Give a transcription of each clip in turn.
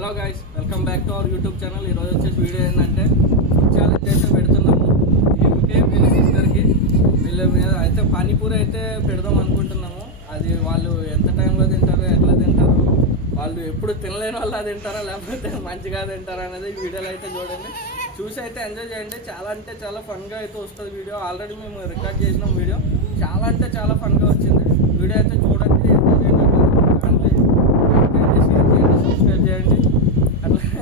Hello guys, welcome back to our YouTube channel. ఈరోజు వచ్చేసి video ఏంటంటే ఫుడ్ ఛాలెంజ్ అయితే పెడుతున్నాము. ఏమికే వీళ్ళ సిస్టర్కి వీళ్ళ మీద అయితే పానీపూరి అయితే పెడదాం అనుకుంటున్నాము. అది వాళ్ళు ఎంత టైంలో తింటారు, ఎట్లా తింటారు, వాళ్ళు ఎప్పుడు తినలేని వాళ్ళు తింటారా లేకపోతే మంచిగా తింటారా అనేది వీడియోలో అయితే చూడండి. చూసి అయితే ఎంజాయ్ చేయండి. చాలా అంటే చాలా ఫన్గా అయితే వస్తుంది వీడియో. ఆల్రెడీ మేము రికార్డ్ చేసినాం వీడియో. చాలా అంటే చాలా ఫన్గా వచ్చింది వీడియో. అయితే చూడండి, సబ్స్క్రైబ్ చేయండి.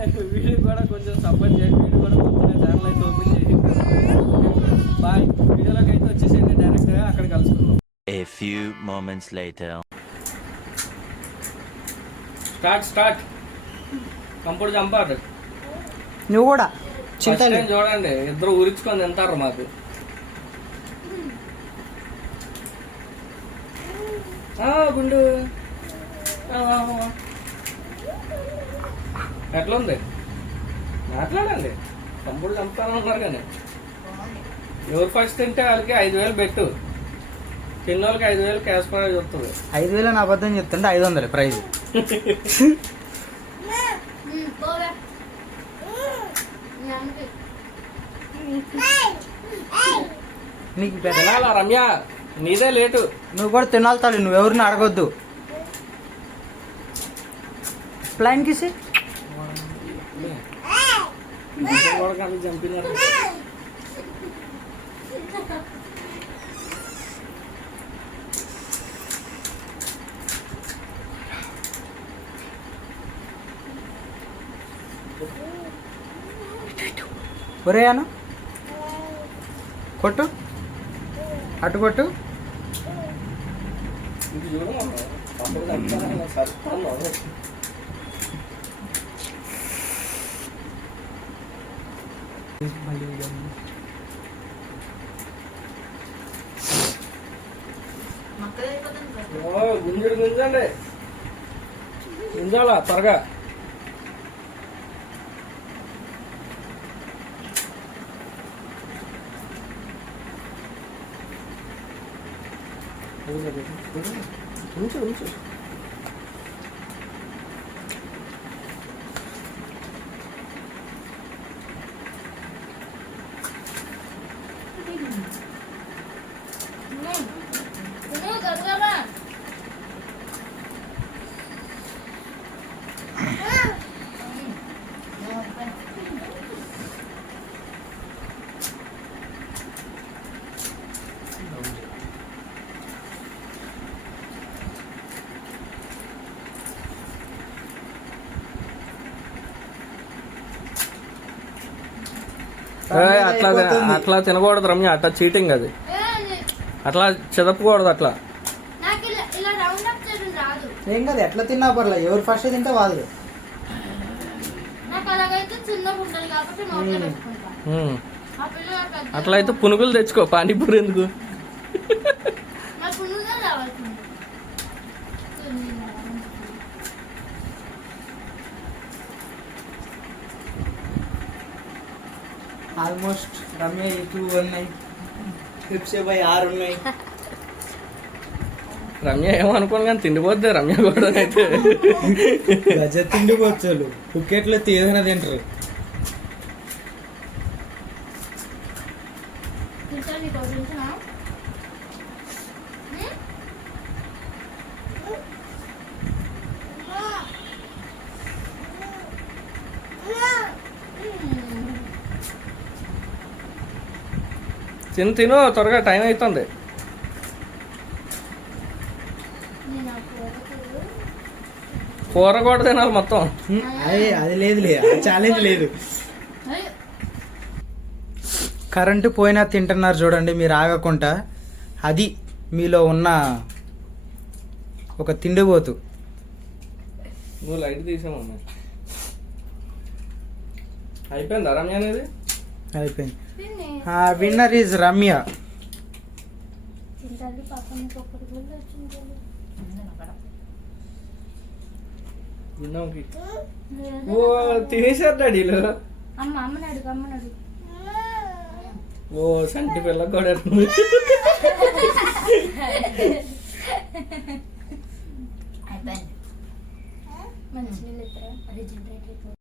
అట్లా వీడియో కూడా కొంచెం సపోర్ట్ చేయండి. వీడియో కూడా కొత్తగా ఛానల్ అయితే ఓపెన్ చేయండి. బాయ్. వీడియోలోకి అయితే వచ్చేసేయండి, డైరెక్ట్గా అక్కడ కలుసుకుందాం. A few moments later. Start కంపుడు చంపాడు. నువ్వు కూడా చింత చూడండి, ఇద్దరు ఊరించుకొని తింటారు మాకు. గుండు ఎట్లుంది? మాట్లాడండి. కంపుడు చంపుతానన్నారు కానీ ఎవరు ఫస్ట్ తింటే వాళ్ళకి 5,000 పెట్టు. తిన్నోళ్ళకి 5,000 క్యాష్ ప్రైజ్ వస్తుంది. 5,000 అని అబద్ధం చెప్తుంటే 500 ప్రైజ్. నీకు తినాలా రమ్య? నీదే లేటు. నువ్వు కూడా తినాలి తల్లి, నువ్వెవరిని అడగొద్దు. ప్లాన్ కిసి చంపినారు. ఒరే అను కొట్టు, అటు కొట్టు. ఇది చూడమా అప్పుడు చంపుతాను. గుంజండి, గుంజాలా త్వరగా. ఉంచు ఉంచు. అట్లా తినకూడదు రమ్య, అట్లా చీటింగ్. అది అట్లా చెదపకూడదు. అట్లా ఏం కాదు, ఎట్లా తిన్నా పర్లే. ఎవరు ఫస్ట్ తింటే వాళ్ళు. అట్లా అయితే పునుగులు తెచ్చుకో. పానీపూరి ఎందుకు? ఆల్మోస్ట్ రమ్య 2 ఉన్నాయి, ఫిప్సే బై 6 ఉన్నాయి. రమ్య ఏమనుకోను కానీ తిండిపోద్ది రమ్య కూడా. అయితే గజ తిండిపోవచ్చు. పుక్కెట్లో తీదన తింటారు. తిను త్వరగా, టైం అవుతుంది. కూర కూడా తినాలి మొత్తం. అది లేదులే, ఛాలెంజ్ లేదు. కరెంటు పోయినా తింటున్నారు చూడండి మీరు ఆగకుండా. అది మీలో ఉన్న ఒక తిండిపోతు. నువ్వు లైట్ తీసామమ్మా. అయిపోయిందా రమ్య అనేది? అయిపోయింది. Winner is Ramya. ఓ తినేసారు డాడీలు. ఓ సంటి పిల్ల కూడా. మంచినీళ్ళు ఇద్దరు అది జనరేట్ అయిపోతుంది